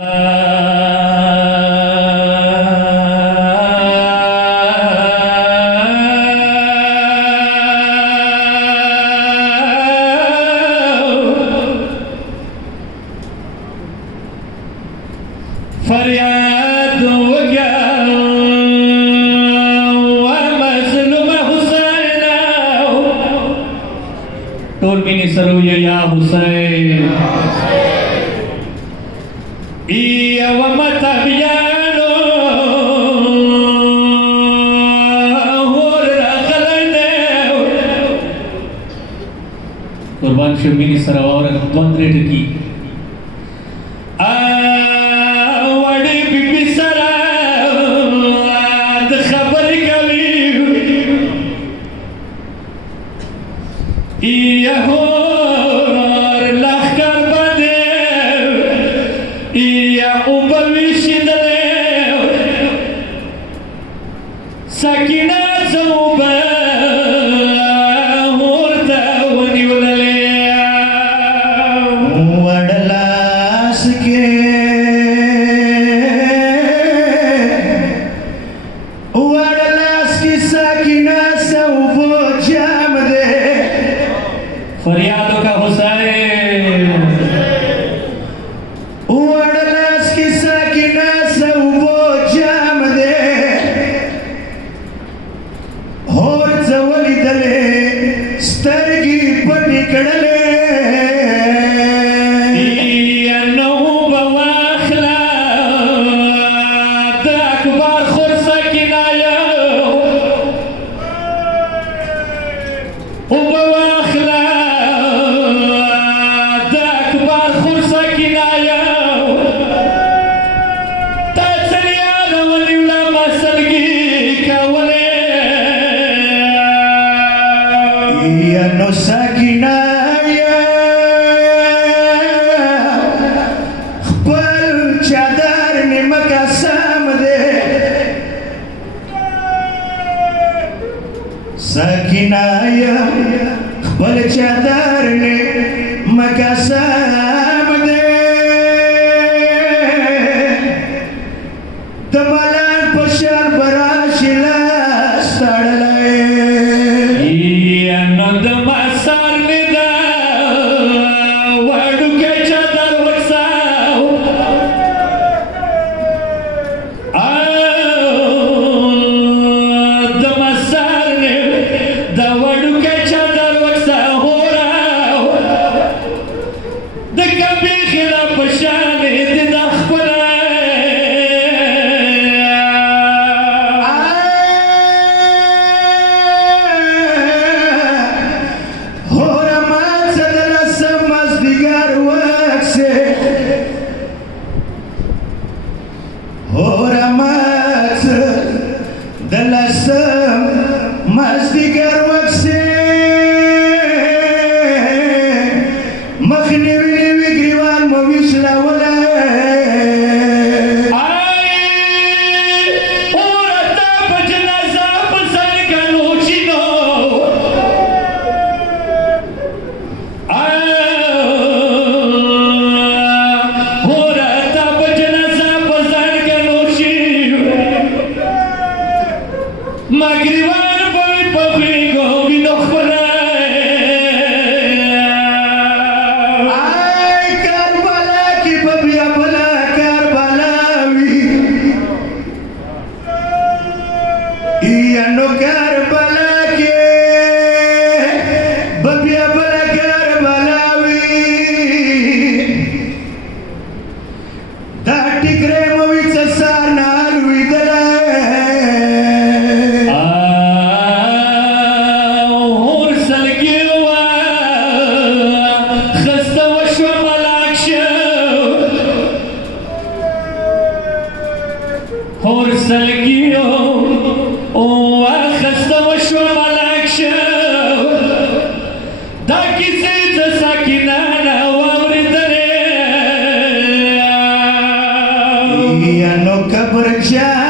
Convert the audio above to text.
فریاد وگا ومظلوم حسین ټول مینې سره وایو یا حسین یو مطبیانو هور راغلی دی قربان شو مینې سره واوره دوه درې ټکي یهور لخکر بده یا اوبویشیدله سکینه زوبه هورته ونیولله وډلاس کې سکینه زوبه جام ده फरियादों का हुसैन वडलास की सकीना सवो जाम दे होर जवली दले स्तरगी पटी कडले नो बवाखला द अकबर खुर सकीना यो no sakina ya khpal chadar ne makasam de sakina ya khpal chadar ne makasam de tamalan pashar barashila stadale नंद मासार निदा वाडू के चादर वसाओ द मासार ने द वाडू के चादर वसाओ हो राओ द कभी खिला पशाने द दखपला دلسم مازدیگر وکسه مخنی وی گریوان مویش لاوله اورتا پجنازا پسن کنو چینو اورتا پجنازا پسن کنو چینو مغربان بوی پخی گوی نخبره آی کربلا کی ببیا بلا کربلاوی یا نو کربلا کی ببیا بلا کربلاوی دا ٹکرے موی چسار نالوی دلا هور سلگیو او خسته وشو ملک شو دا کسی د سکینه نه واورېدلې یا نو قبر جان